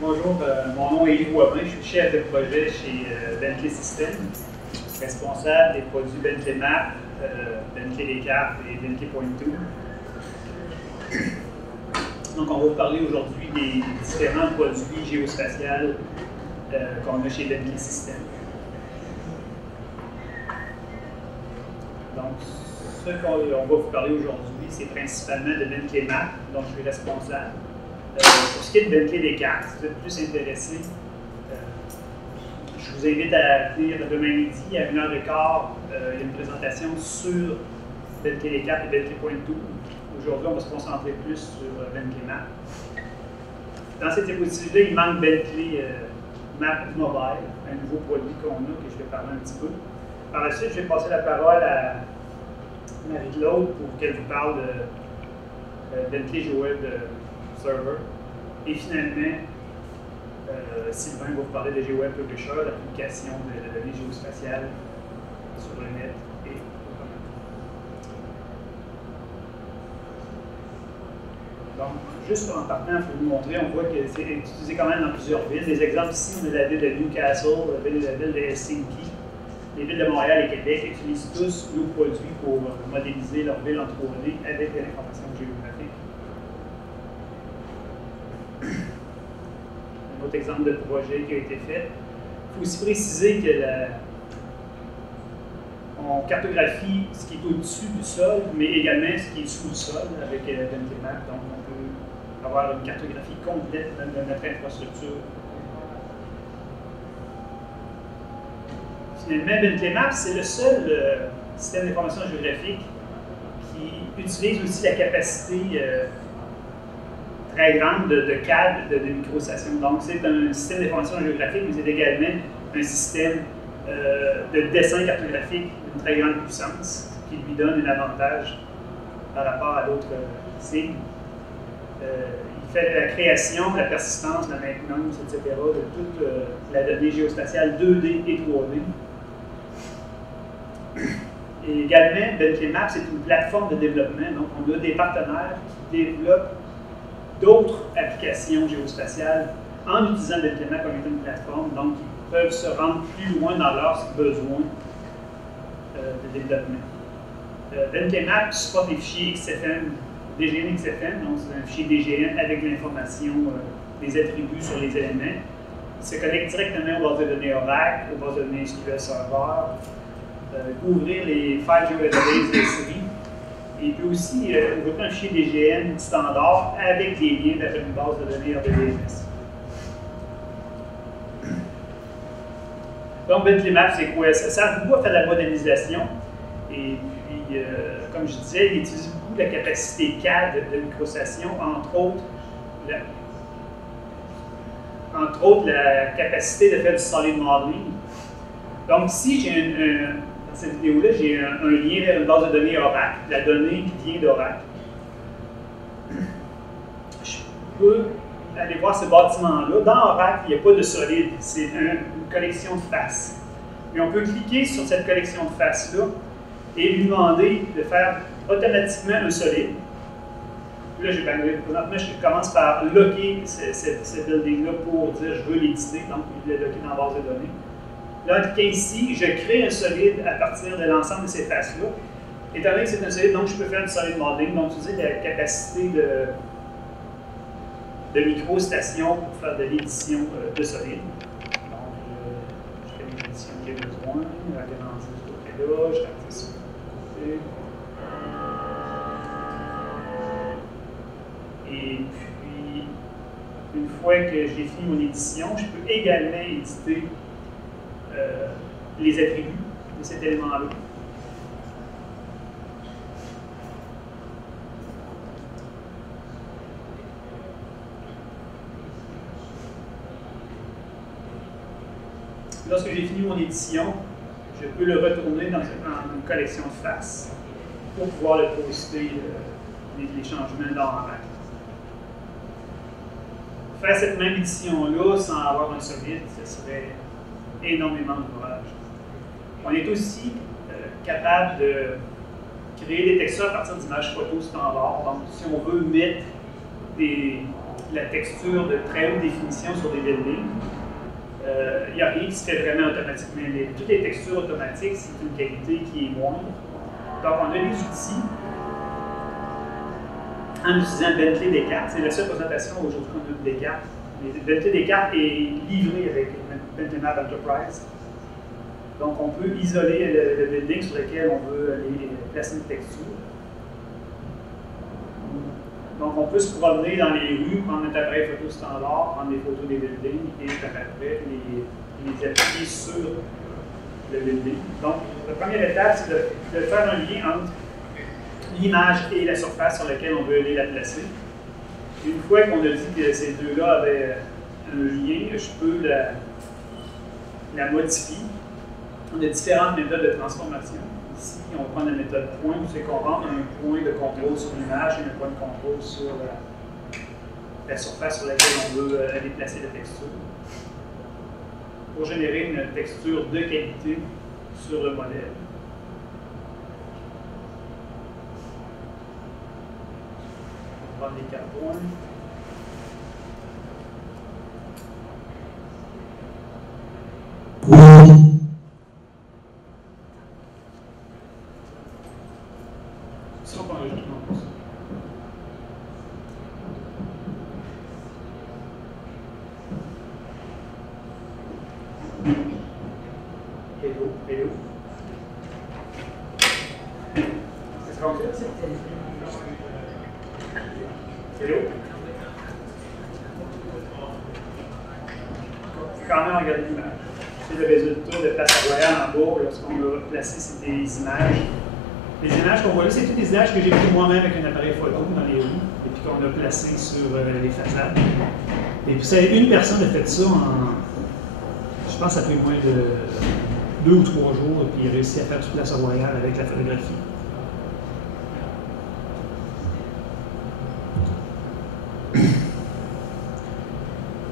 Bonjour, mon nom est Yves Boivin, je suis chef de projet chez Bentley Systems, responsable des produits Bentley Map, Bentley Descartes et Bentley Point Tool. Donc, on va vous parler aujourd'hui des différents produits géospatials qu'on a chez Bentley Systems. Donc, ce qu'on va vous parler aujourd'hui, c'est principalement de Bentley Map, dont je suis responsable. Pour ce qui est de Bentley Descartes, si vous êtes plus intéressé, je vous invite à venir demain midi à 1h15. Il y a une présentation sur Bentley Descartes et Bentley Point Tool. Aujourd'hui, on va se concentrer plus sur Bentley Map. Dans cette diapositive-là, il manque Bentley Map Mobile, un nouveau produit qu'on a, que je vais parler un petit peu. Par la suite, je vais passer la parole à Marie-Claude pour qu'elle vous parle de Bentley GeoWeb Server. Et finalement, Sylvain va vous parler de GeoWeb Publisher, la publication de données géospatiales sur le net et autrement. Donc, juste en partant, il faut vous montrer, on voit que c'est utilisé quand même dans plusieurs villes. Des exemples ici, on a la ville de Newcastle, la ville de Helsinki. Les villes de Montréal et Québec utilisent tous nos produits pour modéliser leur ville en 3D avec de l'information géographique. Un autre exemple de projet qui a été fait. Il faut aussi préciser que on cartographie ce qui est au-dessus du sol, mais également ce qui est sous le sol avec Bentley Map. Donc, on peut avoir une cartographie complète de notre infrastructure. Finalement, Bentley Map, c'est le seul système d'information géographique qui utilise aussi la capacité très grande de CAD, de microstations. Donc, c'est un système d'information géographique, mais c'est également un système de dessin cartographique d'une très grande puissance qui lui donne un avantage par rapport à d'autres signes. Il fait la création, la persistance, la maintenance, etc. de toute la donnée géospatiale 2D et 3D. Et également, Bentley Map, c'est une plateforme de développement. Donc, on a des partenaires qui développent d'autres applications géospatiales en utilisant Bentley Map comme étant une plateforme. Donc, ils peuvent se rendre plus loin dans leurs besoins de développement. Bentley Map supporte les fichiers XFN, DGN XFN. Donc, c'est un fichier DGN avec l'information des attributs sur les éléments. Il se connecte directement aux bases de données Oracle, aux bases de données SQL Server. Ouvrir les files GeoDatabase de série. Et il peut aussi ouvrir un fichier DGN standard avec des liens vers une base de données RDBMS. Donc, Bentley Map, c'est quoi? Ça sert beaucoup à faire de la modélisation. Et puis, comme je disais, il utilise beaucoup la capacité CAD de microstation, entre autres la capacité de faire du solid modeling. Donc, si j'ai dans cette vidéo-là, j'ai un lien vers une base de données Oracle, la donnée qui vient d'Oracle. Je peux aller voir ce bâtiment-là. Dans Oracle, il n'y a pas de solide, c'est une collection de faces. Mais on peut cliquer sur cette collection de faces-là et lui demander de faire automatiquement un solide. Là, présentement, je commence par locker ce building-là pour dire je veux l'éditer, donc il est locké dans la base de données. Là, en cliquant ici, je crée un solide à partir de l'ensemble de ces faces-là. Étant donné que c'est un solide, donc je peux faire du solid modeling, donc utiliser la capacité de micro-station pour faire de l'édition de solides. Donc, je fais l'édition que j'ai besoin, je vais agrandir ce côté-là, je vais agrandir ce côté. Et puis, une fois que j'ai fini mon édition, je peux également éditer les attributs de cet élément-là. Lorsque j'ai fini mon édition, je peux le retourner dans une collection de faces pour pouvoir le poster, les changements dans Oracle. Faire cette même édition-là sans avoir un solide, ce serait énormément d'ouvrage. On est aussi capable de créer des textures à partir d'images photos standards. Donc, si on veut mettre des la texture de très haute définition sur des buildings. Il n'y a rien qui se fait vraiment automatiquement. Toutes les textures automatiques, c'est une qualité qui est moindre. Donc, on a des outils en utilisant Bentley Descartes. C'est la seule présentation aujourd'hui qu'on a de Descartes. Bentley Descartes est livré avec Bentley Map Enterprise. Donc, on peut isoler le building sur lequel on veut aller placer une texture. Donc, on peut se promener dans les rues, prendre notre appareil photo standard, prendre des photos des buildings et par après les appliquer sur le building. Donc, la première étape, c'est de faire un lien entre l'image et la surface sur laquelle on veut aller la placer. Une fois qu'on a dit que ces deux-là avaient un lien, je peux la modifier. On a différentes méthodes de transformation. Ici, on prend la méthode point, où c'est qu'on rentre un point de contrôle sur l'image et un point de contrôle sur la surface sur laquelle on veut aller placer la texture. Pour générer une texture de qualité sur le modèle. On va prendre les 4 points. Quand même regarder l'image. C'est le résultat de Place Royale en bas lorsqu'on a placé des images. Les images qu'on voit là, c'est toutes des images que j'ai prises moi-même avec un appareil photo dans les rues et puis qu'on a placées sur les façades. Et puis c'est une personne a fait ça en, je pense, ça fait moins de 2 ou 3 jours, et puis il a réussi à faire toute Place Royale avec la photographie.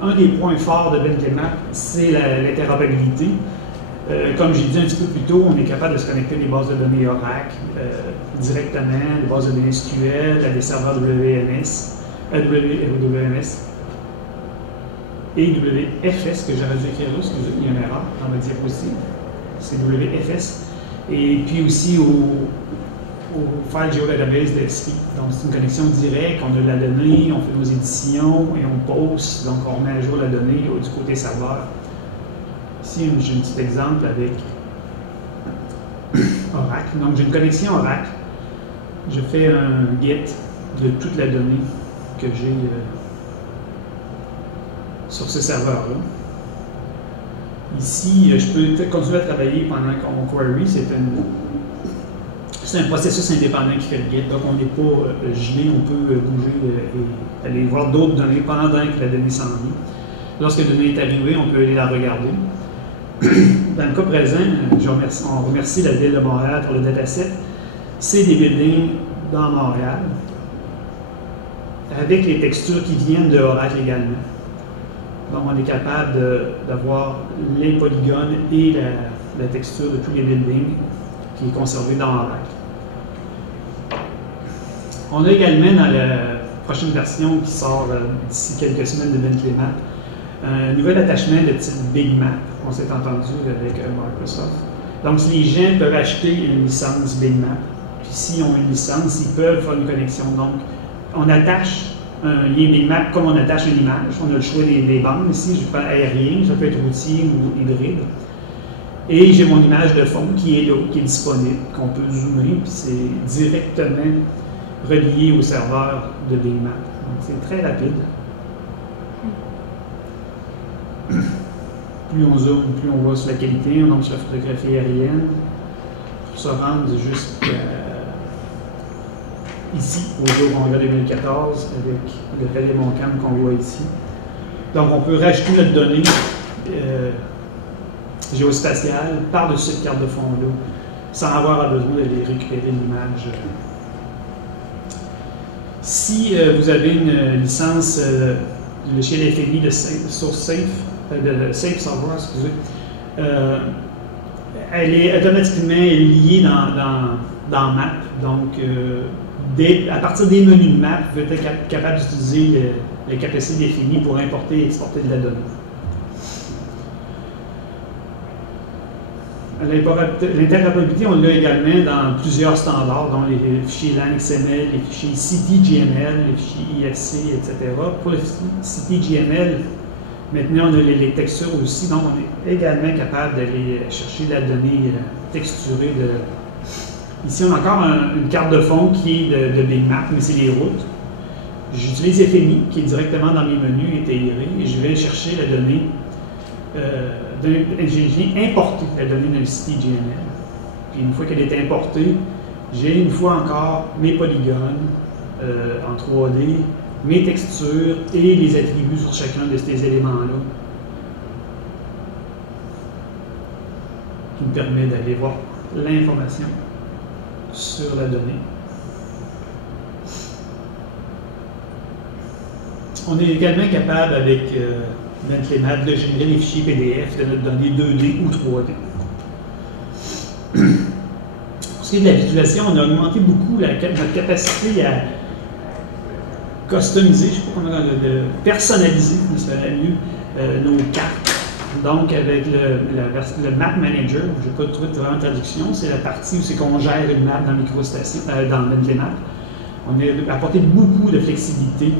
Un des points forts de Bentley Map, c'est l'interopérabilité. Comme j'ai dit un petit peu plus tôt, on est capable de se connecter à des bases de données Oracle directement, des bases de données SQL, à des serveurs WMS et WFS, que j'aurais dû écrire là, parce qu'il y a une erreur dans ma diapositive. C'est WFS. Et puis aussi au file geodatabase de SP. Donc, c'est une connexion directe, on a de la donnée, on fait nos éditions et on poste, donc on met à jour la donnée du côté serveur. Ici, j'ai un petit exemple avec Oracle. Donc, j'ai une connexion Oracle. Je fais un get de toute la donnée que j'ai sur ce serveur-là. Ici, je peux continuer à travailler pendant qu'on query. C'est un processus indépendant qui fait le get, donc on n'est pas gelé, on peut bouger et aller voir d'autres données pendant que la donnée s'en vient. Lorsque la donnée est arrivée, on peut aller la regarder. Dans le cas présent, on remercie la Ville de Montréal pour le dataset. C'est des buildings dans Montréal, avec les textures qui viennent de Oracle également. Donc on est capable d'avoir les polygones et la texture de tous les buildings qui est conservée dans Oracle. On a également dans la prochaine version qui sort d'ici quelques semaines de Bentley Map, un nouvel attachement de type Big Map. On s'est entendu avec Microsoft. Donc, si les gens peuvent acheter une licence Big Map, puis s'ils ont une licence, ils peuvent faire une connexion. Donc, on attache un lien Big Map comme on attache une image. On a le choix des bandes ici. Je prends aérien, ça peut être routier ou hybride. Et j'ai mon image de fond qui est là, qui est disponible, qu'on peut zoomer, puis c'est directement relié au serveur de Big Map. Donc, c'est très rapide. Plus on zoome, plus on voit sur la qualité, on tombe sur la photographie aérienne. Pour se rendre jusqu'à ici, au jour Congrès 2014, avec le relais Montcalm qu'on voit ici. Donc, on peut rajouter notre donnée géospatiale par-dessus cette carte de fond-là, sans avoir besoin d'aller récupérer l'image. Si vous avez une licence chez l'FMI de Source Safe, de Safe Server, excusez, elle est automatiquement liée dans Map. Donc, à partir des menus de Map, vous êtes capable d'utiliser les capacités définies pour importer et exporter de la donnée. L'interopérabilité, on l'a également dans plusieurs standards, dont les fichiers LAN XML, les fichiers CTGML, les fichiers IFC, etc. Pour le CTGML, maintenant on a les textures aussi, donc on est également capable d'aller chercher de la donnée texturée. Ici, on a encore une carte de fond qui est de Big Map, mais c'est les routes. J'utilise FMI, qui est directement dans mes menus intégrés, et je vais chercher la donnée. J'ai importé la donnée d'un CTGML. Puis une fois qu'elle est importée, j'ai une fois encore mes polygones en 3D, mes textures et les attributs sur chacun de ces éléments-là, qui me permet d'aller voir l'information sur la donnée. On est également capable avec Bentley-Map de générer des fichiers PDF de notre donnée 2D ou 3D. Pour ce qui est de la visualisation, on a augmenté beaucoup notre capacité à customiser, je ne sais pas comment de personnaliser, ça serait mieux, nos cartes. Donc, avec le Map Manager, je n'ai pas trouvé vraiment de traduction, c'est la partie où c'est qu'on gère une map dans MicroStation, dans Bentley-Map. On a apporté beaucoup de flexibilité.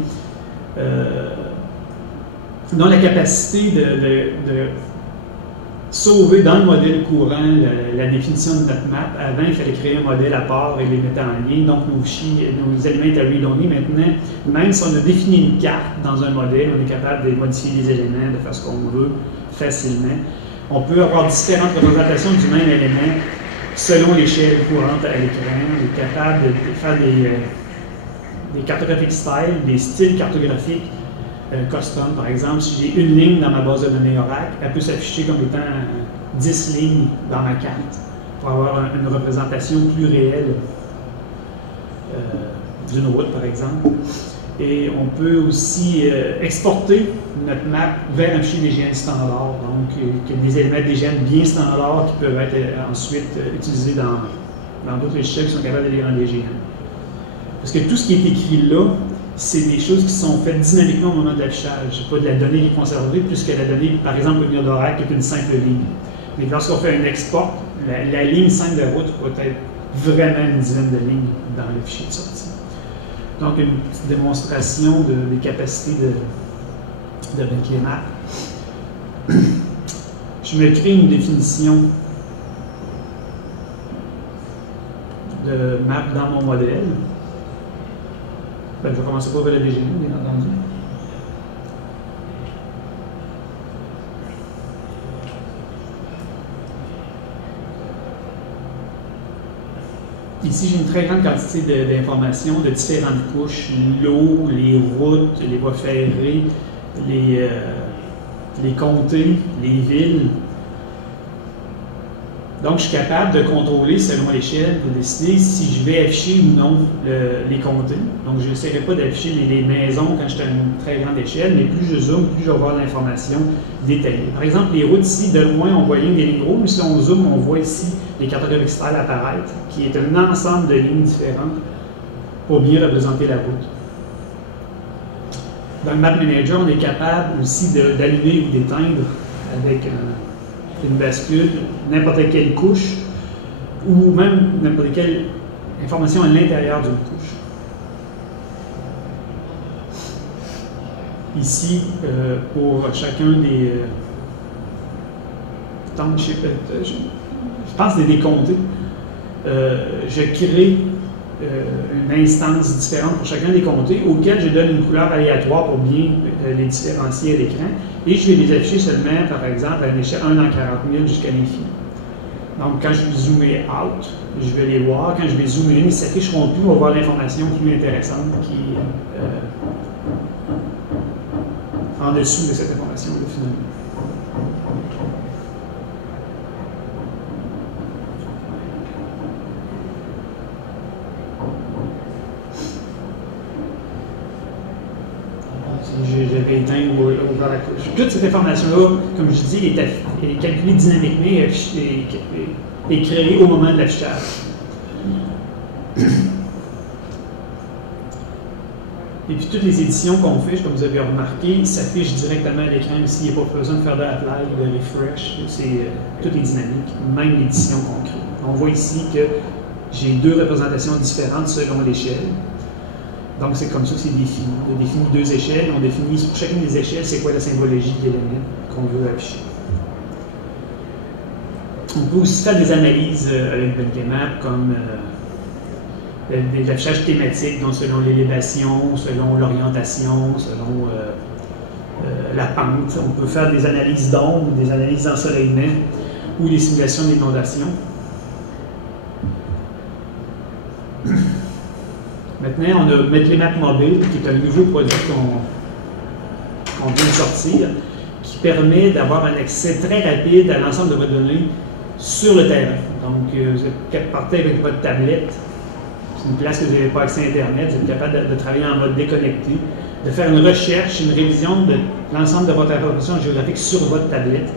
Dont la capacité de sauver dans le modèle courant la définition de notre map. Avant, il fallait créer un modèle à part et les mettre en lien. Donc, nos éléments étaient read-only. Maintenant, même si on a défini une carte dans un modèle, on est capable de modifier les éléments, de faire ce qu'on veut facilement. On peut avoir différentes représentations du même élément selon l'échelle courante à l'écran. On est capable de faire des cartographiques style, des styles cartographiques custom. Par exemple, si j'ai une ligne dans ma base de données Oracle, elle peut s'afficher comme étant 10 lignes dans ma carte pour avoir une représentation plus réelle d'une route, par exemple. Et on peut aussi exporter notre map vers un fichier DGN standard, donc des éléments DGN bien standards qui peuvent être ensuite utilisés dans d'autres logiciels qui sont capables de lire en DGN. Parce que tout ce qui est écrit là, c'est des choses qui sont faites dynamiquement au moment de l'affichage. Pas de la donnée qui est conservée, puisque la donnée, par exemple, venir d'Oracle est une simple ligne. Mais lorsqu'on fait un export, la ligne simple de route peut être vraiment une dizaine de lignes dans le fichier de sortie. Donc, une petite démonstration des capacités de Bentley-Map. Je me crée une définition de map dans mon modèle. Ben, je vais commencer par la DGN, bien entendu. Ici, j'ai une très grande quantité d'informations de différentes couches, l'eau, les routes, les voies ferrées, les comtés, les villes. Donc, je suis capable de contrôler, selon l'échelle, de décider si je vais afficher ou non les comtés. Donc, je n'essaierai pas d'afficher les maisons quand je suis à une très grande échelle, mais plus je zoome, plus je vais avoir l'information détaillée. Par exemple, les routes ici, de loin, on voit des lignes rouges, mais si on zoome, on voit ici les cartographies style apparaître, qui est un ensemble de lignes différentes pour bien représenter la route. Dans le Map Manager, on est capable aussi d'allumer ou d'éteindre avec une bascule, n'importe quelle couche, ou même n'importe quelle information à l'intérieur d'une couche. Ici, pour chacun des townships, je pense des comtés, je crée une instance différente pour chacun des comtés, auquel je donne une couleur aléatoire pour bien les différencier à l'écran, et je vais les afficher seulement, par exemple, à une échelle 1 dans 40 000 jusqu'à l'infini. Donc, quand je vais zoomer out, je vais les voir. Quand je vais zoomer in, ils ne s'afficheront plus, on va voir l'information plus intéressante qui est en dessous de cette information-là, finalement. J'avais éteint ou ouvert la couche. Toute cette information-là, comme je dis, est calculée dynamiquement et créée au moment de l'affichage. Et puis toutes les éditions qu'on fait, comme vous avez remarqué, s'affichent directement à l'écran aussi. Il n'y a pas besoin de faire de apply, de refresh. Tout est dynamique, même l'édition qu'on crée. On voit ici que j'ai 2 représentations différentes selon l'échelle. Donc c'est comme ça que c'est défini. On a défini 2 échelles. On définit sur chacune des échelles c'est quoi la symbologie de l'élément qu'on veut afficher. On peut aussi faire des analyses avec Bentley-Map comme des affichages thématiques, donc selon l'élévation, selon l'orientation, selon la pente. On peut faire des analyses d'ombre, des analyses d'ensoleillement ou des simulations d'inondation. Maintenant, on a Bentley-Map Mobile, qui est un nouveau produit qu'on vient de sortir, qui permet d'avoir un accès très rapide à l'ensemble de votre données sur le terrain. Donc, vous partez avec votre tablette. C'est une place que vous n'avez pas accès à Internet, vous êtes capable de travailler en mode déconnecté, de faire une recherche, une révision de l'ensemble de votre information géographique sur votre tablette.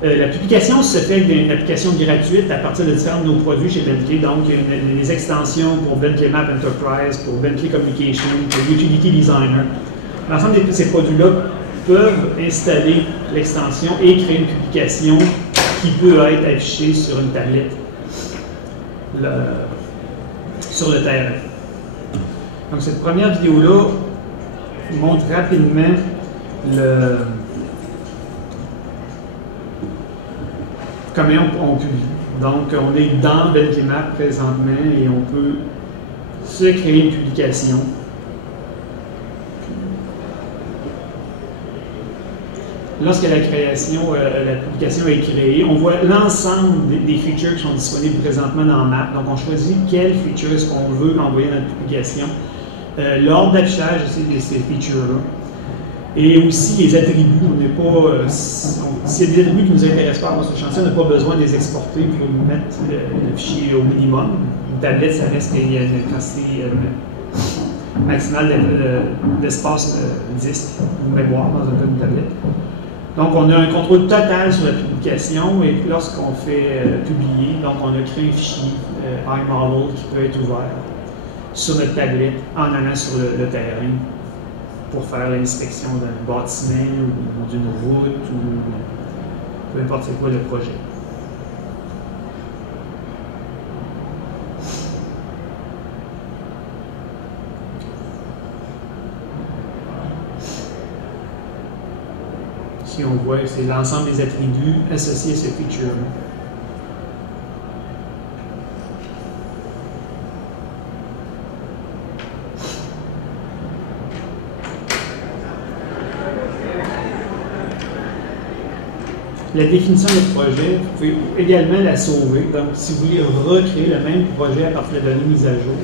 La publication se fait avec une application gratuite à partir de différents de nos produits chez Bentley. Donc, les extensions pour Bentley Map Enterprise, pour Bentley Communication, pour Utility Designer. L'ensemble de ces produits-là peuvent installer l'extension et créer une publication qui peut être affichée sur une tablette. Sur le terrain. Donc cette première vidéo-là montre rapidement comment on publie. Donc on est dans Bentley Map présentement et on peut se créer une publication. Lorsque la publication est créée, on voit l'ensemble des features qui sont disponibles présentement dans Map. Donc, on choisit quelles features qu'on veut envoyer dans la publication, l'ordre d'affichage de ces features-là, et aussi les attributs. On n'est pas, s'il y a des attributs qui ne nous intéressent pas dans ce chantier, on n'a pas besoin de les exporter pour mettre le fichier au minimum. Une tablette, ça reste qu'il y a une quantité maximale d'espace disque ou mémoire dans un cas d'une tablette. Donc, on a un contrôle total sur la publication et lorsqu'on fait publier, donc on a créé un fichier iModel qui peut être ouvert sur notre tablette en allant sur le terrain pour faire l'inspection d'un bâtiment ou d'une route ou peu importe c'est quoi le projet. Ici, on voit que c'est l'ensemble des attributs associés à ce feature. La définition de projet, vous pouvez également la sauver. Donc, si vous voulez recréer le même projet à partir de la donnée mise à jour,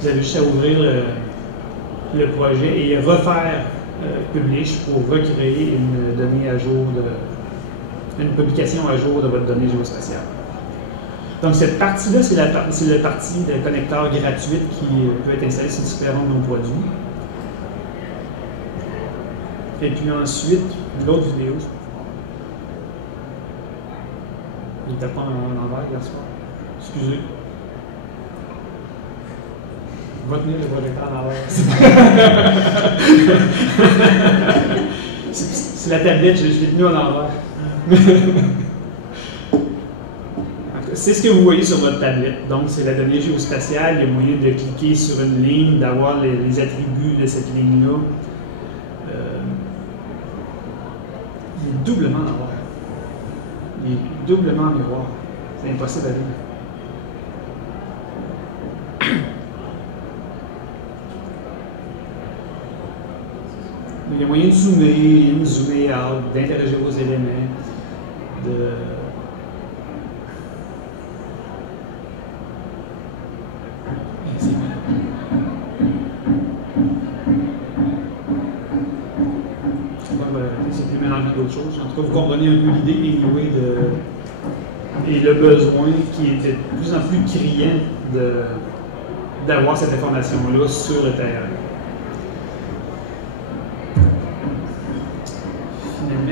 vous avez juste à ouvrir le projet et refaire Publish pour recréer une donnée à jour, une publication à jour de votre donnée géospatiale. Donc, cette partie-là, c'est la partie de connecteur gratuite qui peut être installée sur différents de nos produits. Et puis ensuite, l'autre vidéo. Il n'était pas en envers hier soir. Excusez. Va tenir le projecteur en envers. C'est la tablette, je l'ai tenue en envers. C'est ce que vous voyez sur votre tablette. Donc, c'est la donnée géospatiale. Il y a moyen de cliquer sur une ligne, d'avoir les attributs de cette ligne-là. Il est doublement en envers. Il est doublement en miroir. C'est impossible à lire. Il y a moyen de zoomer in, zoomer out, d'interagir aux éléments, c'est plus mélanger d'autres choses. En tout cas, vous comprenez un peu l'idée et le besoin qui est de plus en plus criant d'avoir cette information-là sur le terrain.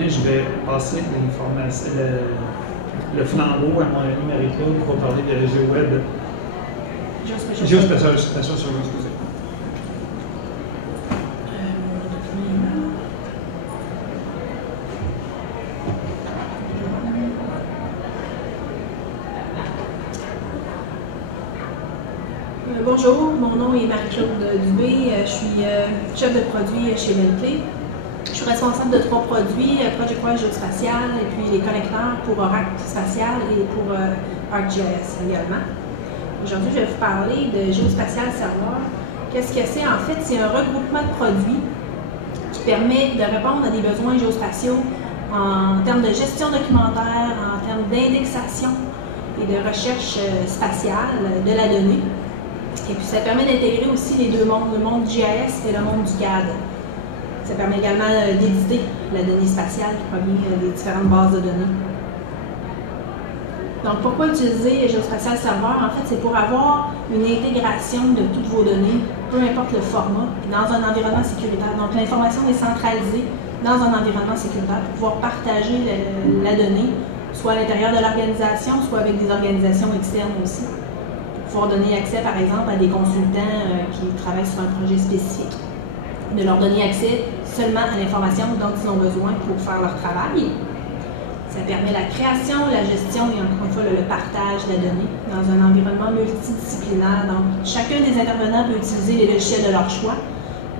Je vais passer le flambeau à mon ami Marie-Claude pour parler de GeoWeb. Géospatial sur excusez. Bonjour, mon nom est Marie-Claude Dubé, je suis chef de produit chez Bentley. Je suis responsable de 3 produits, ProjectWise Géospatial et puis les connecteurs pour Oracle Spatial et pour ArcGIS également. Aujourd'hui, je vais vous parler de Géospatial Server. Qu'est-ce que c'est? En fait, c'est un regroupement de produits qui permet de répondre à des besoins géospatiaux en termes de gestion documentaire, en termes d'indexation et de recherche spatiale de la donnée. Et puis ça permet d'intégrer aussi les deux mondes, le monde GIS et le monde du CAD. Ça permet également d'éditer la donnée spatiale qui provient des différentes bases de données. Donc pourquoi utiliser Géospatial Server? En fait, c'est pour avoir une intégration de toutes vos données, peu importe le format, dans un environnement sécuritaire. Donc l'information est centralisée dans un environnement sécuritaire pour pouvoir partager la donnée, soit à l'intérieur de l'organisation, soit avec des organisations externes aussi. Pour pouvoir donner accès, par exemple, à des consultants qui travaillent sur un projet spécifique, de leur donner accès seulement à l'information dont ils ont besoin pour faire leur travail. Ça permet la création, la gestion et encore une fois le partage de la donnée dans un environnement multidisciplinaire. Donc, chacun des intervenants peut utiliser les logiciels de leur choix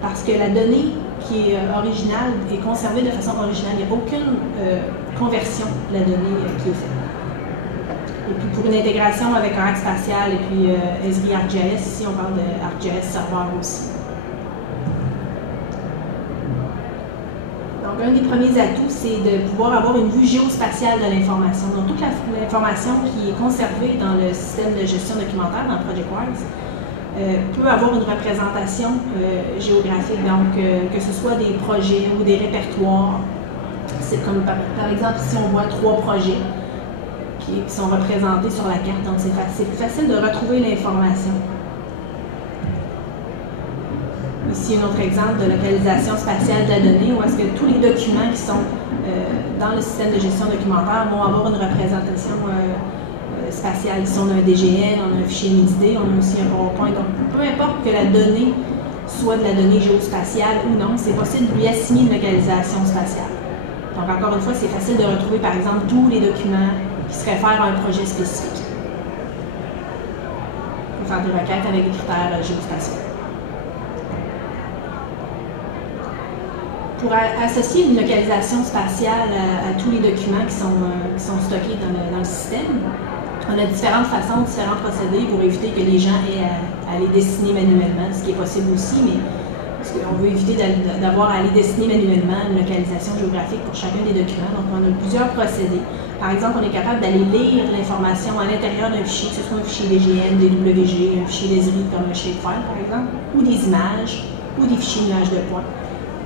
parce que la donnée qui est originale est conservée de façon originale. Il n'y a aucune conversion de la donnée qui est faite. Et puis pour une intégration avec Oracle Spatial et puis Esri ArcGIS, ici on parle de ArcGIS Server aussi. Donc un des premiers atouts, c'est de pouvoir avoir une vue géospatiale de l'information. Donc toute l'information qui est conservée dans le système de gestion documentaire, dans ProjectWise, peut avoir une représentation géographique. Donc que ce soit des projets ou des répertoires. C'est comme par exemple ici on voit 3 projets qui sont représentés sur la carte, donc c'est plus facile de retrouver l'information. Ici, un autre exemple de localisation spatiale de la donnée, où est-ce que tous les documents qui sont dans le système de gestion documentaire vont avoir une représentation spatiale. Ici, on a un DGN, on a un fichier MIDI, on a aussi un PowerPoint. Donc, peu importe que la donnée soit de la donnée géospatiale ou non, c'est possible de lui assigner une localisation spatiale. Donc, encore une fois, c'est facile de retrouver, par exemple, tous les documents qui se réfèrent à un projet spécifique. On peut faire des requêtes avec des critères géospatiaux. Pour associer une localisation spatiale à tous les documents qui sont stockés dans le système, on a différentes façons, différents procédés pour éviter que les gens aient à les dessiner manuellement, ce qui est possible aussi, mais parce qu'on veut éviter d'avoir à aller dessiner manuellement une localisation géographique pour chacun des documents. Donc, on a plusieurs procédés. Par exemple, on est capable d'aller lire l'information à l'intérieur d'un fichier, que ce soit un fichier DGN, DWG, un fichier d'Esri comme un shapefile, par exemple, ou des images, ou des fichiers nuages de points.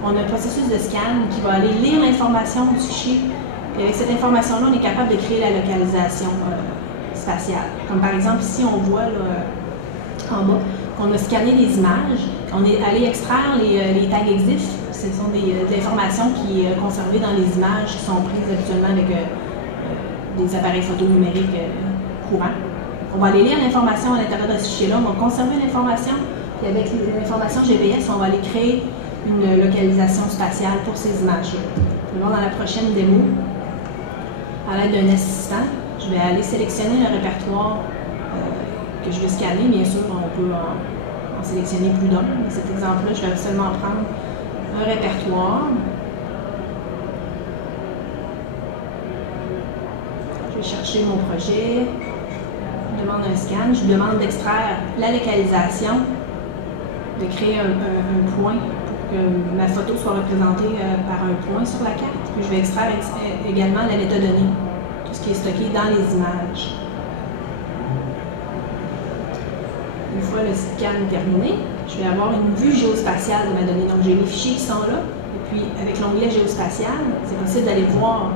On a un processus de scan qui va aller lire l'information du fichier. Et avec cette information-là, on est capable de créer la localisation spatiale. Comme par exemple, ici, on voit là, en bas qu'on a scanné des images. On est allé extraire les tags EXIF. Ce sont de l'information qui est conservée dans les images qui sont prises habituellement avec des appareils photo numériques courants. On va aller lire l'information à l'intérieur de ce fichier-là. On va conserver l'information. Et avec l'information GPS, on va aller créer une localisation spatiale pour ces images-là. Nous allons dans la prochaine démo, à l'aide d'un assistant, je vais aller sélectionner le répertoire que je vais scanner. Bien sûr, on peut en sélectionner plus d'un. Dans cet exemple-là, je vais seulement prendre un répertoire. Je vais chercher mon projet, je demande un scan, je demande d'extraire la localisation, de créer un point que ma photo soit représentée par un point sur la carte. Puis je vais extraire également la métadonnée, tout ce qui est stocké dans les images. Une fois le scan terminé, je vais avoir une vue géospatiale de ma donnée. Donc j'ai mes fichiers qui sont là, et puis avec l'onglet géospatial, c'est possible d'aller voir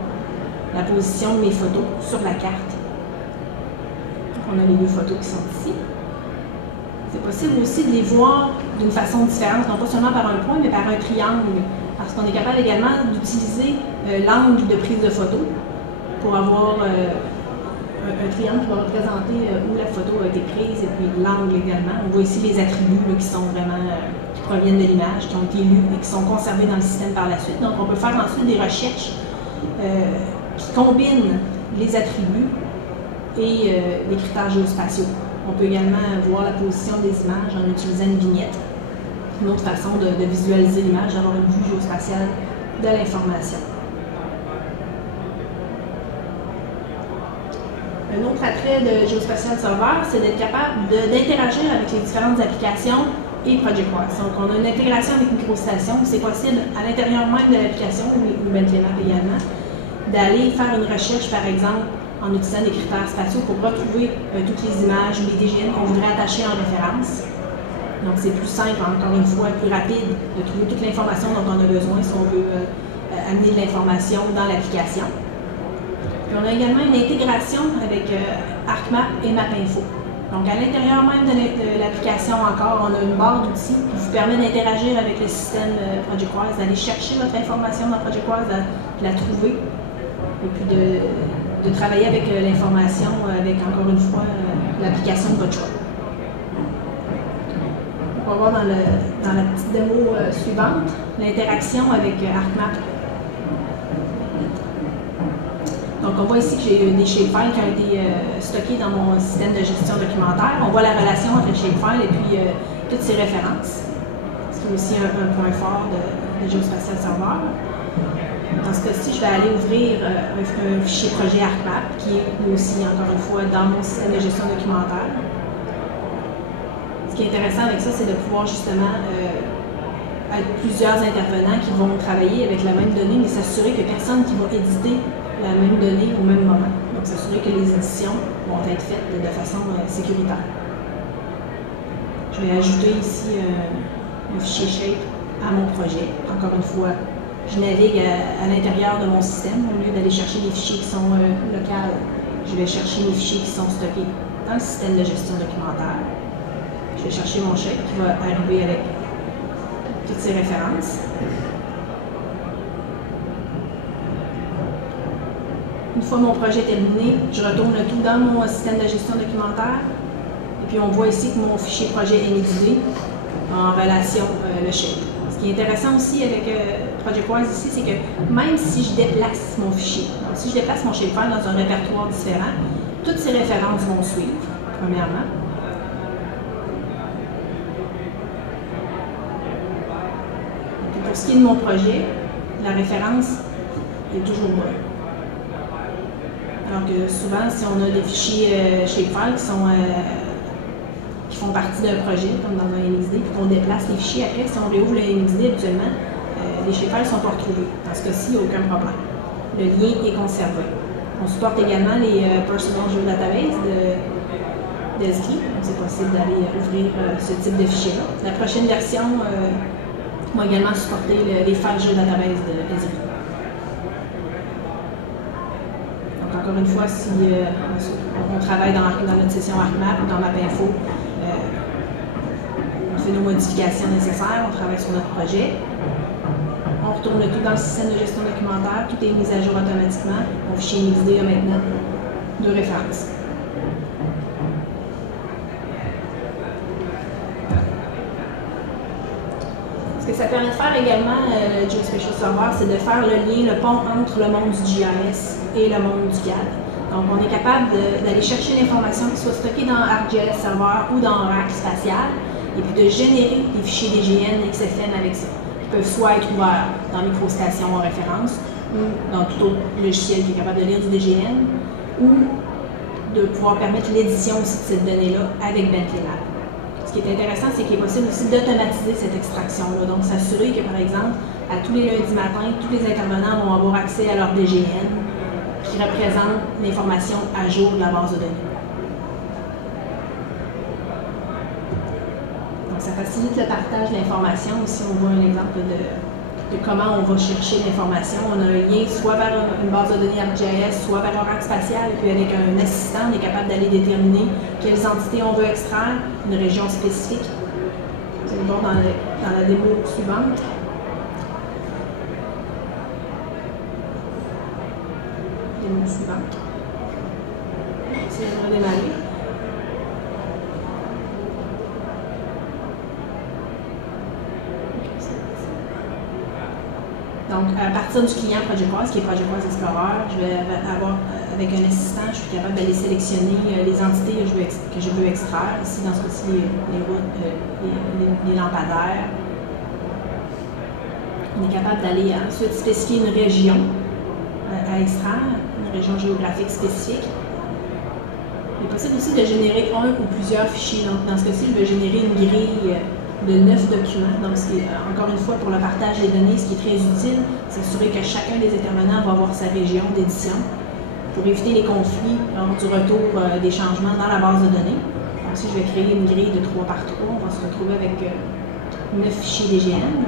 la position de mes photos sur la carte. Donc on a les 2 photos qui sont ici. C'est possible aussi de les voir d'une façon différente, non pas seulement par un point, mais par un triangle, parce qu'on est capable également d'utiliser l'angle de prise de photo pour avoir un triangle qui va représenter où la photo a été prise et puis l'angle également. On voit ici les attributs là, qui sont vraiment, qui proviennent de l'image, qui ont été lus et qui sont conservés dans le système par la suite. Donc on peut faire ensuite des recherches qui combinent les attributs et les critères géospatiaux On peut également voir la position des images en utilisant une vignette. Une autre façon de visualiser l'image, d'avoir une vue géospatiale de l'information. Un autre attrait de Geospatial Server, c'est d'être capable d'interagir avec les différentes applications et ProjectWise. Donc, on a une intégration avec MicroStation. C'est possible, à l'intérieur même de l'application, ou Bentley Map également, d'aller faire une recherche, par exemple, en utilisant des critères spatiaux pour retrouver toutes les images ou les DGN qu'on voudrait attacher en référence. Donc, c'est plus simple, encore une fois, plus rapide de trouver toute l'information dont on a besoin si on veut amener de l'information dans l'application. Puis on a également une intégration avec ArcMap et MapInfo. Donc, à l'intérieur même de l'application encore, on a une barre d'outils qui vous permet d'interagir avec le système ProjectWise, d'aller chercher votre information dans ProjectWise, de la trouver, et puis de travailler avec l'information, avec encore une fois l'application de votre choix. On va voir dans la petite démo suivante l'interaction avec ArcMap. Donc, on voit ici que j'ai des shapefiles qui ont été stockés dans mon système de gestion documentaire. On voit la relation entre les shapefiles et puis toutes ces références. C'est aussi un point fort de Geospatial Server. Dans ce cas-ci, je vais aller ouvrir un fichier projet ArcMap, qui est aussi, encore une fois, dans mon système de gestion documentaire. Ce qui est intéressant avec ça, c'est de pouvoir justement être plusieurs intervenants qui vont travailler avec la même donnée, mais s'assurer que personne qui va éditer la même donnée au même moment. Donc, s'assurer que les éditions vont être faites de façon sécuritaire. Je vais ajouter ici un fichier shape à mon projet. Encore une fois, je navigue à l'intérieur de mon système. Au lieu d'aller chercher des fichiers qui sont locaux, je vais chercher les fichiers qui sont stockés dans le système de gestion documentaire. Je vais chercher mon shape qui va arriver avec toutes ces références. Une fois mon projet terminé, je retourne le tout dans mon système de gestion documentaire. Et puis on voit ici que mon fichier projet est NXD en relation le shape. Ce qui est intéressant aussi avec ProjectWise ici, c'est que même si je déplace mon fichier, donc si je déplace mon shapefile dans un répertoire différent, toutes ces références vont suivre, premièrement. Et puis pour ce qui est de mon projet, la référence est toujours bonne. Alors que souvent, si on a des fichiers shapefile qui font partie d'un projet, comme dans un NXD, puis qu'on déplace les fichiers après, si on réouvre le NXD habituellement, les shapefiles ne sont pas retrouvés. Dans ce cas-ci, il n'y a aucun problème. Le lien est conservé. On supporte également les Personal Geodatabases d'Esri, donc c'est possible d'aller ouvrir ce type de fichier-là. La prochaine version va également supporter les files Geodatabases d'Esri. Encore une fois, si on travaille dans notre session ArcMap ou dans MapInfo, on fait nos modifications nécessaires, on travaille sur notre projet, on retourne le tout dans le système de gestion documentaire, tout est mis à jour automatiquement. Mon fichier NXD a maintenant 2 références. Ce que ça permet de faire également, le Geospatial Server, c'est de faire le lien, le pont entre le monde du GIS et le monde du CAD. Donc, on est capable d'aller chercher l'information qui soit stockée dans ArcGIS Server ou dans RAC Spatial, et puis de générer des fichiers DGN, XFN avec ça, qui peuvent soit être ouverts dans MicroStation en référence, ou dans tout autre logiciel qui est capable de lire du DGN, ou de pouvoir permettre l'édition aussi de cette donnée-là avec Bentley Map. Ce qui est intéressant, c'est qu'il est possible aussi d'automatiser cette extraction-là. Donc, s'assurer que, par exemple, à tous les lundis matins, tous les intervenants vont avoir accès à leur DGN qui représente l'information à jour de la base de données. Donc, ça facilite le partage de l'information. Ici, on voit un exemple de comment on va chercher l'information. On a un lien soit vers une base de données ArcGIS, soit vers un RAC spatial, et puis avec un assistant, on est capable d'aller déterminer quelles entités on veut extraire, une région spécifique. Vous allez voir dans la démo suivante. Démo suivante. Si je vais redémarrer. Donc, à partir du client ProjectWise, qui est ProjectWise Explorer, je vais avoir, avec un assistant, je suis capable d'aller sélectionner les entités que je veux extraire. Ici, dans ce cas-ci, les routes, les lampadaires. On est capable d'aller ensuite spécifier une région à extraire, une région géographique spécifique. Il est possible aussi de générer un ou plusieurs fichiers. Donc, dans ce cas-ci, je vais générer une grille de 9 documents. Donc, encore une fois, pour le partage des données, ce qui est très utile, c'est s'assurer que chacun des intervenants va avoir sa région d'édition pour éviter les conflits lors du retour des changements dans la base de données. Donc, si je vais créer une grille de 3 par 3, on va se retrouver avec 9 fichiers DGN.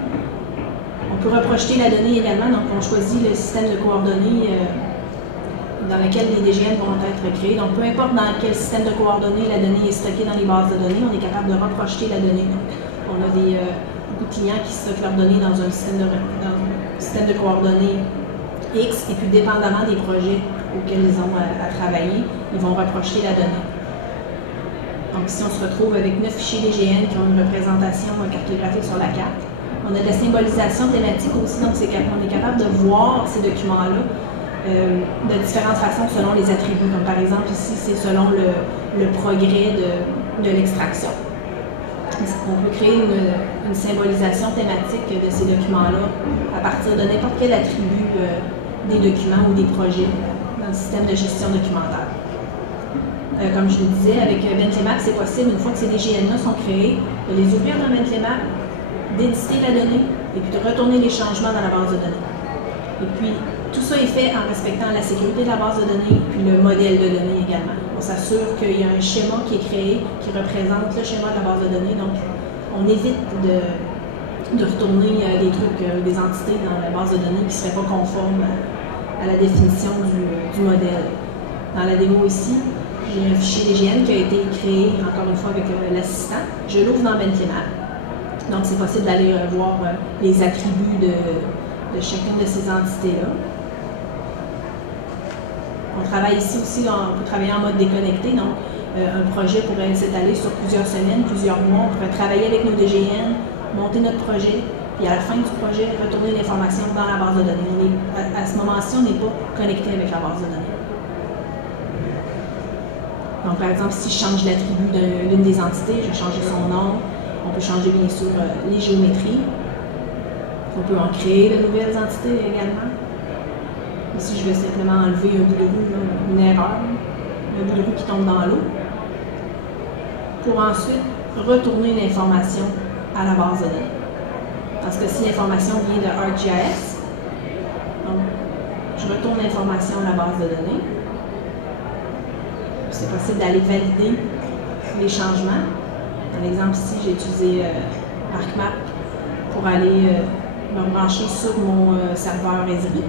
On peut reprojeter la donnée également, donc on choisit le système de coordonnées dans lequel les DGN vont être créés. Donc, peu importe dans quel système de coordonnées la donnée est stockée dans les bases de données, on est capable de reprojeter la donnée. Donc, on a beaucoup de clients qui stockent leurs données dans un système de coordonnées X, et puis dépendamment des projets auxquels ils ont à travailler, ils vont reprojeter la donnée. Donc, si on se retrouve avec 9 fichiers DGN qui ont une représentation cartographique sur la carte, on a de la symbolisation thématique aussi, donc on est capable de voir ces documents-là de différentes façons selon les attributs. Comme par exemple, ici, c'est selon le progrès de l'extraction. On peut créer une symbolisation thématique de ces documents-là à partir de n'importe quel attribut des documents ou des projets dans le système de gestion documentaire. Comme je le disais, avec Bentley Map, c'est possible, une fois que ces DGN-là sont créés, de les ouvrir dans Bentley Map, d'éditer la donnée et puis de retourner les changements dans la base de données. Et puis, tout ça est fait en respectant la sécurité de la base de données puis le modèle de données également. On s'assure qu'il y a un schéma qui est créé qui représente le schéma de la base de données. Donc, on évite de retourner des trucs, des entités dans la base de données qui ne seraient pas conformes à la définition du modèle. Dans la démo ici, j'ai un fichier DGN qui a été créé, encore une fois, avec l'assistant. Je l'ouvre dans Bentley Map. Donc, c'est possible d'aller voir les attributs de chacune de ces entités-là. On travaille ici aussi, on peut travailler en mode déconnecté. Donc, un projet pourrait s'étaler sur plusieurs semaines, plusieurs mois. On pourrait travailler avec nos DGN, monter notre projet, puis à la fin du projet, retourner l'information dans la base de données. À ce moment-ci, on n'est pas connecté avec la base de données. Donc, par exemple, si je change l'attribut d'une des entités, je vais changer son nom. On peut changer, bien sûr, les géométries. On peut en créer de nouvelles entités également. Ici, je vais simplement enlever un bout de roue, là, une erreur, un bout de roue qui tombe dans l'eau, pour ensuite retourner l'information à la base de données. Parce que si l'information vient de ArcGIS, donc, je retourne l'information à la base de données. C'est possible d'aller valider les changements. Par exemple, ici, j'ai utilisé ArcMap pour aller me brancher sur mon serveur Esri.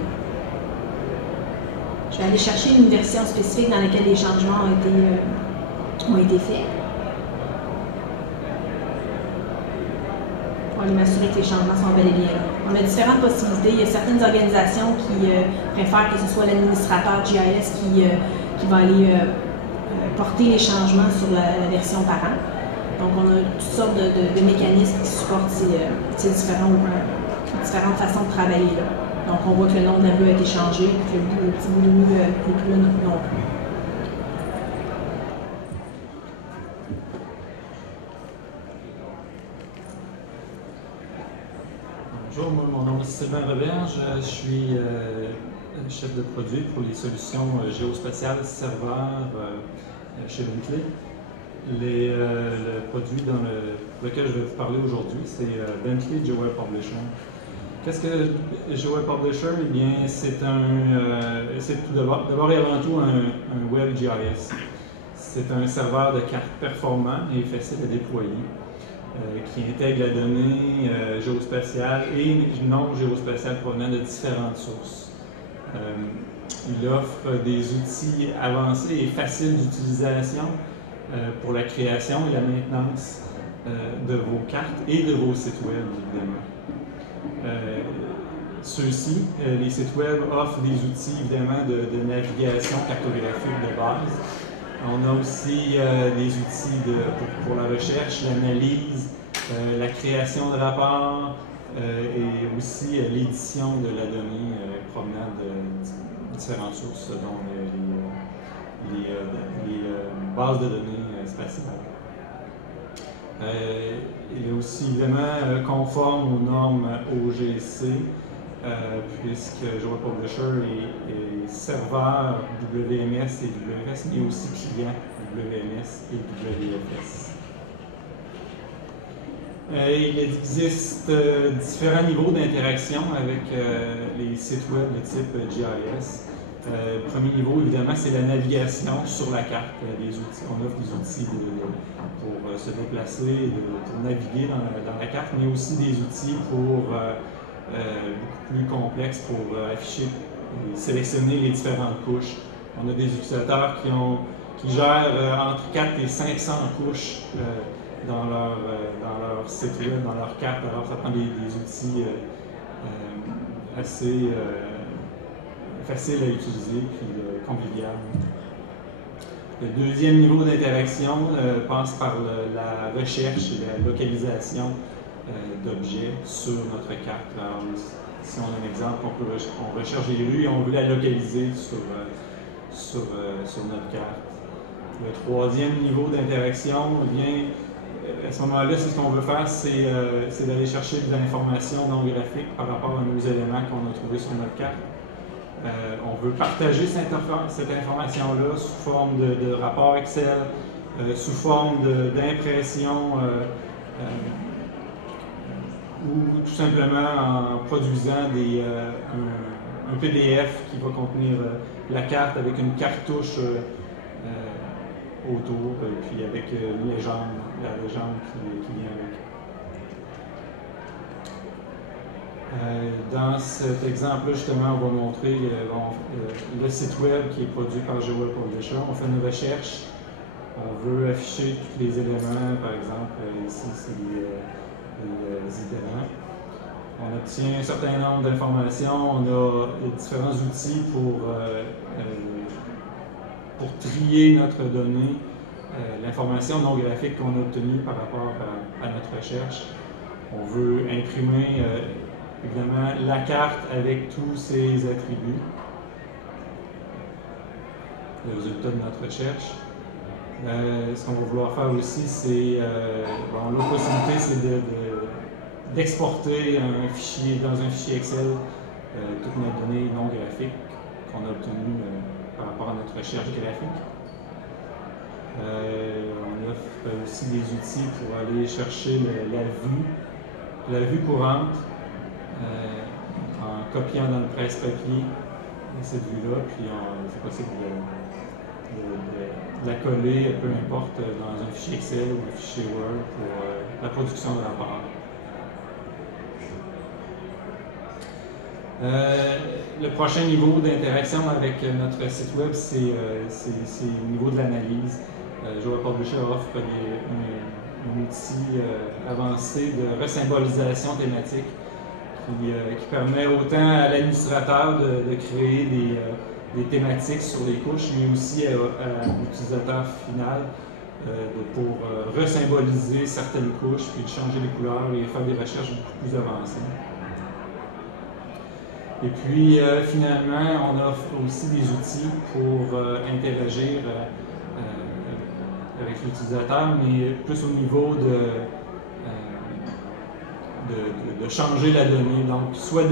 Je vais aller chercher une version spécifique dans laquelle les changements ont été faits. Pour aller m'assurer que les changements sont bel et bien là. On a différentes possibilités. Il y a certaines organisations qui préfèrent que ce soit l'administrateur GIS qui va aller porter les changements sur la version parent. Donc, on a toutes sortes de mécanismes qui supportent ces différentes façons de travailler là. Donc, on voit que le nom de la rue a été changé, que le petit bout de rue n'est plus là non plus. Bonjour, mon nom est Sylvain Roberge. Je suis chef de produit pour les solutions géospatiales serveurs chez Bentley. Le produit pour lequel je vais vous parler aujourd'hui, c'est Bentley GeoWebPublisher. Qu'est-ce que GeoWebPublisher? Eh bien, c'est tout d'abord et avant tout un WebGIS. C'est un serveur de cartes performant et facile à déployer, qui intègre la donnée géospatiale et non géospatiale provenant de différentes sources. Il offre des outils avancés et faciles d'utilisation pour la création et la maintenance de vos cartes et de vos sites web, évidemment. Ceux-ci, les sites web, offrent des outils, évidemment, de navigation cartographique de base. On a aussi des outils pour la recherche, l'analyse, la création de rapports, et aussi l'édition de la donnée provenant de différentes sources, dont les bases de données spatiales. Il est aussi évidemment conforme aux normes OGC, puisque Joa Publisher est serveur WMS et WFS, mais aussi client WMS et WFS. Il existe différents niveaux d'interaction avec les sites web de type GIS. Le premier niveau, évidemment, c'est la navigation sur la carte. On offre des outils pour se déplacer, pour naviguer dans la carte, mais aussi des outils beaucoup plus complexes pour afficher et sélectionner les différentes couches. On a des utilisateurs qui gèrent entre 4 et 500 couches dans leur site web, dans leur carte. Alors, ça prend des outils assez faciles à utiliser et convivial. Le deuxième niveau d'interaction passe par la recherche et la localisation d'objets sur notre carte. Alors, si on a un exemple, on recherche les rues et on veut la localiser sur notre carte. Le troisième niveau d'interaction vient, à ce moment-là, ce qu'on veut faire, c'est d'aller chercher de l'information non graphique par rapport à nos éléments qu'on a trouvés sur notre carte. On veut partager cette information-là sous forme de rapport Excel, sous forme d'impression ou tout simplement en produisant un PDF qui va contenir la carte avec une cartouche autour, puis avec la légende qui vient avec. Dans cet exemple-là, justement, on va montrer le site web qui est produit par Joa Publisher. On fait une recherche, on veut afficher tous les éléments, par exemple, ici, c'est les éléments. On obtient un certain nombre d'informations, on a différents outils pour trier notre donnée, l'information non graphique qu'on a obtenue par rapport à notre recherche. On veut imprimer évidemment la carte avec tous ses attributs. Le résultat de notre recherche. Ce qu'on va vouloir faire aussi, c'est l'autre possibilité, c'est d'exporter dans un fichier Excel toutes nos données non graphiques qu'on a obtenues par rapport à notre recherche graphique. On offre aussi des outils pour aller chercher la vue courante en copiant dans le presse-papier cette vue-là, puis c'est possible de la coller, peu importe, dans un fichier Excel ou un fichier Word pour la production de rapport. Le prochain niveau d'interaction avec notre site web, c'est au niveau de l'analyse. Joa Publisher offre un outil avancé de resymbolisation thématique qui permet autant à l'administrateur de créer des thématiques sur les couches, mais aussi à l'utilisateur final pour resymboliser certaines couches, puis de changer les couleurs et faire des recherches beaucoup plus avancées. Et puis, finalement, on offre aussi des outils pour interagir avec l'utilisateur, mais plus au niveau de changer la donnée. Donc, soit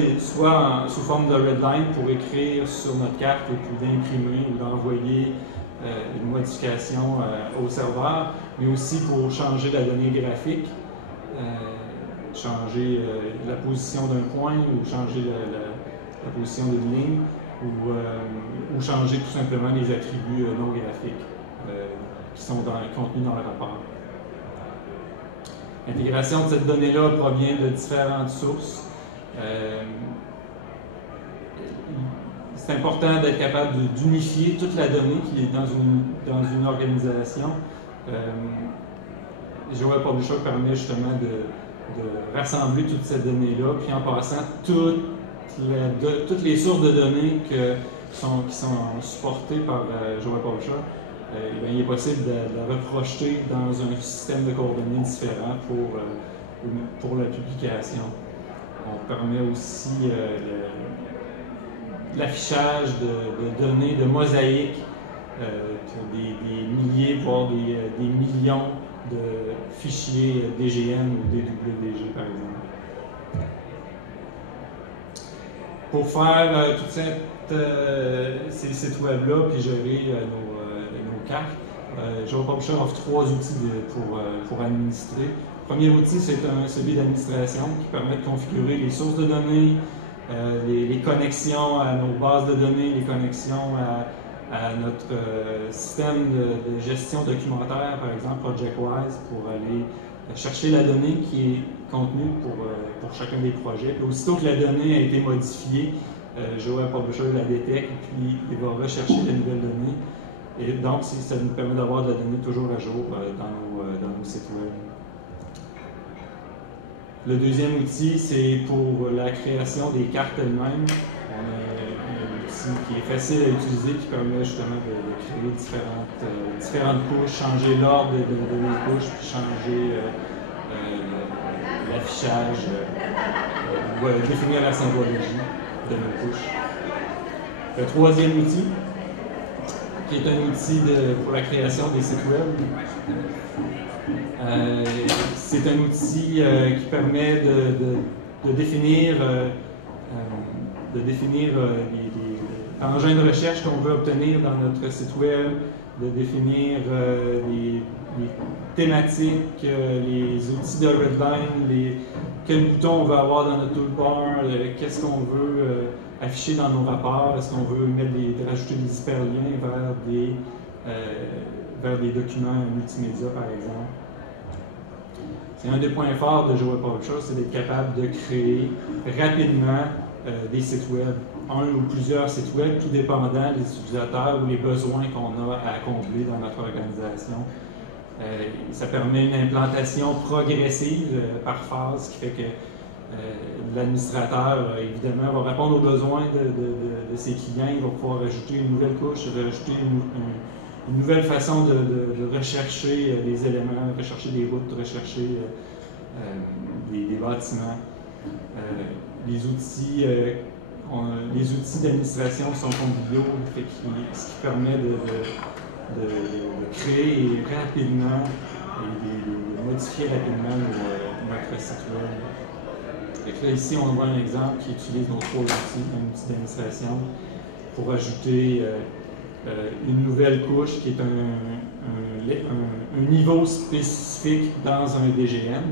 sous forme de redline pour écrire sur notre carte et puis d'imprimer ou d'envoyer une modification au serveur, mais aussi pour changer la donnée graphique, changer la position d'un point ou changer la position d'une ligne ou changer tout simplement les attributs non graphiques qui sont contenus dans le rapport. L'intégration de cette donnée-là provient de différentes sources. C'est important d'être capable d'unifier toute la donnée qui est dans une organisation. Joa Publisher permet justement de rassembler toute cette donnée-là, puis en passant toutes les sources de données qui sont supportées par Joa Publisher, il est possible de la reprojeter dans un système de coordonnées différent pour la publication. on permet aussi l'affichage de données, de mosaïques pour des milliers, voire des millions de fichiers DGN ou DWDG, par exemple. Pour faire ces sites web-là, puis gérer nos cartes, GeoPublisher offre 3 outils pour administrer. Le premier outil, c'est celui d'administration qui permet de configurer les sources de données, les connexions à nos bases de données, les connexions à notre système de gestion documentaire, par exemple ProjectWise, pour aller chercher la donnée qui est contenue pour chacun des projets. Puis aussitôt que la donnée a été modifiée, GeoPublisher la détecte et puis il va rechercher de nouvelles données. Et donc, ça nous permet d'avoir de la donnée toujours à jour dans nos sites web. Le deuxième outil, c'est pour la création des cartes elles-mêmes. On a un outil qui est facile à utiliser, qui permet justement de créer différentes couches, changer l'ordre de nos couches, puis changer l'affichage, définir la symbologie de nos couches. Le troisième outil, qui est un outil pour la création des sites web. C'est un outil qui permet de définir les engins de recherche qu'on veut obtenir dans notre site web, de définir les thématiques, les outils de redline, quels boutons on veut avoir dans notre toolbar, qu'est-ce qu'on veut afficher dans nos rapports, est-ce qu'on veut rajouter des hyperliens vers des documents multimédia, par exemple. C'est un des points forts de GeoPublisher, c'est d'être capable de créer rapidement des sites web, un ou plusieurs sites web, tout dépendant des utilisateurs ou les besoins qu'on a à combler dans notre organisation. Ça permet une implantation progressive par phase, qui fait que l'administrateur, évidemment, va répondre aux besoins de ses clients, il va pouvoir rajouter une nouvelle couche, rajouter une nouvelle façon de rechercher les éléments, rechercher des routes, rechercher des bâtiments. Les outils d'administration sont conviviaux, ce qui permet de créer rapidement et de modifier rapidement notre site web. Donc là, ici, on voit un exemple qui utilise nos 3 outils, un outil d'administration, pour ajouter une nouvelle couche qui est un niveau spécifique dans un DGN.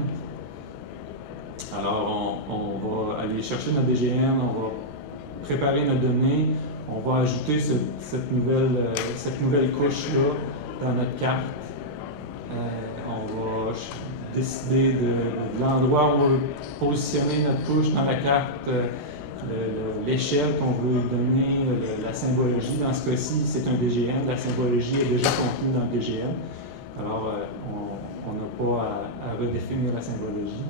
Alors, on va aller chercher notre DGN, on va préparer notre donnée, on va ajouter cette nouvelle couche-là dans notre carte. On va décider de l'endroit où on veut positionner notre couche dans la carte, l'échelle qu'on veut donner, la symbologie. Dans ce cas-ci, c'est un DGN, la symbologie est déjà contenue dans le DGN. Alors, on n'a pas à redéfinir la symbologie.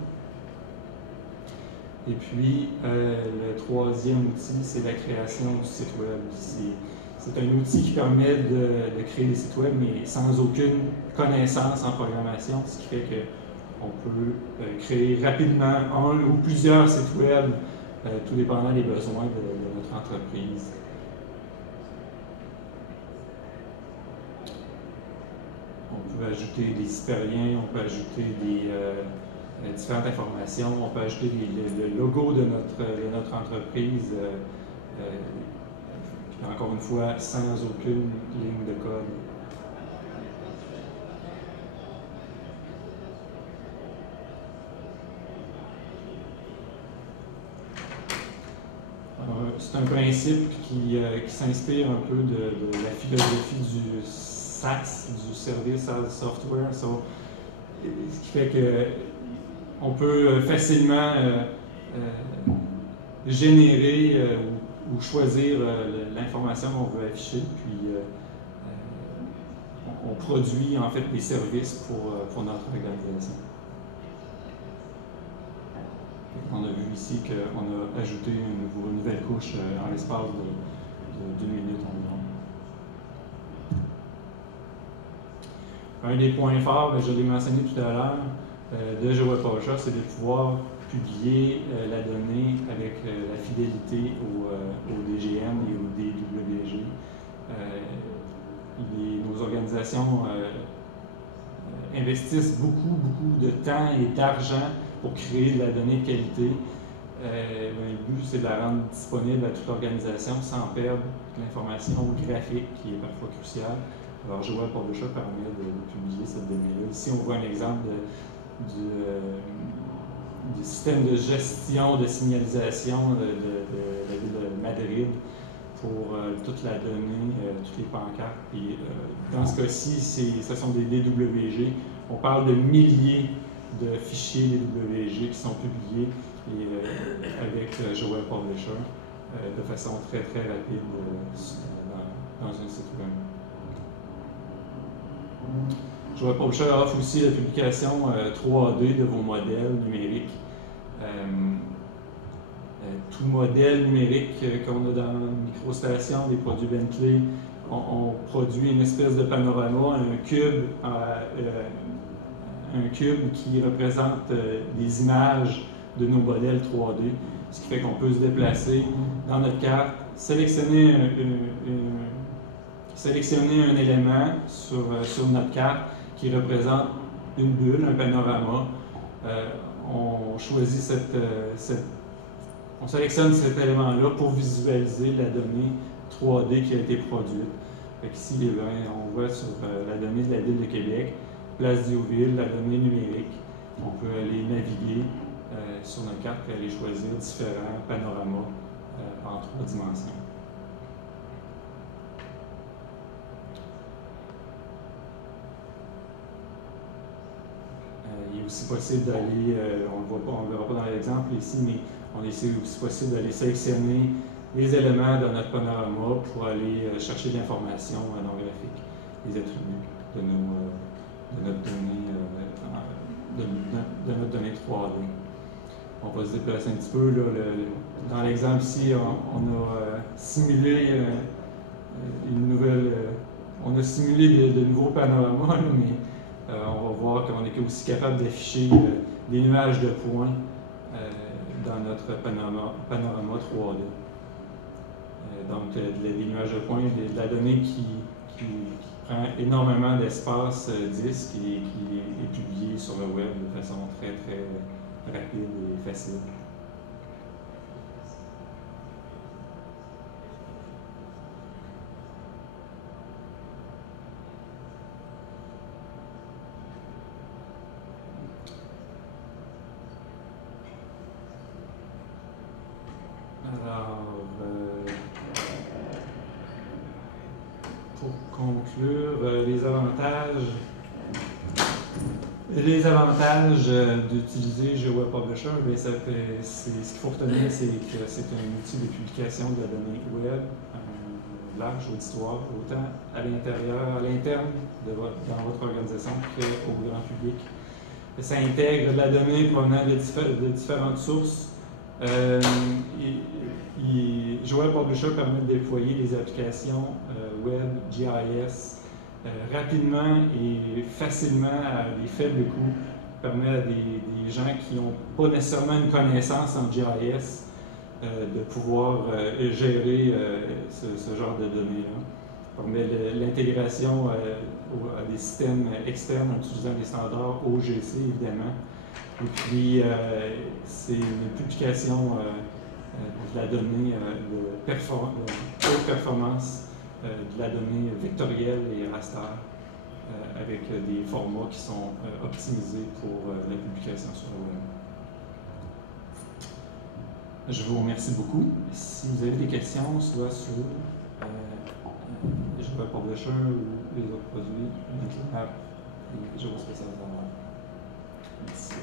Et puis, le troisième outil, c'est la création du site web. C'est un outil qui permet de créer des sites web, mais sans aucune connaissance en programmation, ce qui fait qu'on peut créer rapidement un ou plusieurs sites web, tout dépendant des besoins de notre entreprise. On peut ajouter des hyperliens, on peut ajouter différentes informations, on peut ajouter le logo de notre entreprise, puis encore une fois, sans aucune ligne de code. C'est un principe qui s'inspire un peu de la philosophie du SaaS, du Service as Software, ce qui fait qu'on peut facilement générer ou choisir l'information qu'on veut afficher, puis on produit en fait des services pour notre organisation. On a vu ici qu'on a ajouté une nouvelle couche en l'espace de 2 minutes environ. Un des points forts, je l'ai mentionné tout à l'heure, de GeoPublisher, c'est de pouvoir publier la donnée avec la fidélité au DGM et au DWG. Nos organisations investissent beaucoup de temps et d'argent pour créer de la donnée de qualité. Le but, c'est de la rendre disponible à toute l'organisation sans perdre l'information graphique qui est parfois cruciale. Alors, Joel Publisher permet de publier cette donnée-là. Ici, on voit un exemple du système de gestion de signalisation de la ville de Madrid pour toute la donnée, toutes les pancartes. Puis, dans ce cas-ci, ce sont des DWG. On parle de milliers de fichiers DWG qui sont publiés avec Joel Publisher de façon très rapide dans un site web. Joel Publisher offre aussi la publication 3D de vos modèles numériques. Tout modèle numérique qu'on a dans la microstation des produits Bentley, on produit une espèce de panorama, un cube qui représente des images de nos modèles 3D, ce qui fait qu'on peut se déplacer dans notre carte, sélectionner un élément sur notre carte qui représente une bulle, un panorama. On choisit on sélectionne cet élément-là pour visualiser la donnée 3D qui a été produite. Ici, on voit sur la donnée de la ville de Québec, Place Diouville, la donnée numérique. On peut aller naviguer sur notre carte et aller choisir différents panoramas en 3 dimensions. Il est aussi possible d'aller, on ne le verra pas dans l'exemple ici, mais il est aussi possible d'aller sélectionner les éléments de notre panorama pour aller chercher de l'information non graphique, les attributs de notre donnée 3D. On va se déplacer un petit peu. Là, dans l'exemple ici, on a simulé on a simulé de nouveaux panoramas, là, mais on va voir qu'on est aussi capable d'afficher des nuages de points dans notre panorama 3D. Donc, des nuages de points, de la donnée qui prend énormément d'espace disque et qui est publiée sur le web de façon très rapide et facile. Alors, pour conclure, les avantages d'utiliser Joel Publisher, ce qu'il faut retenir, c'est que c'est un outil de publication de la donnée web, large auditoire, autant à l'interne dans votre organisation qu'au grand public. Ça intègre de la donnée provenant de différentes sources. Joel Publisher permet de déployer des applications web, GIS, rapidement et facilement à des faibles coûts. Permet à des gens qui n'ont pas nécessairement une connaissance en GIS de pouvoir gérer ce genre de données-là. Permet l'intégration à des systèmes externes en utilisant des standards OGC, évidemment. Et puis, c'est une publication de la donnée de haute performance, de la donnée vectorielle et raster, avec des formats qui sont optimisés pour la publication sur le web. Je vous remercie beaucoup. Si vous avez des questions, soit sur Joel Publisher ou les autres produits, Bentley App et Joel Spatial. Merci.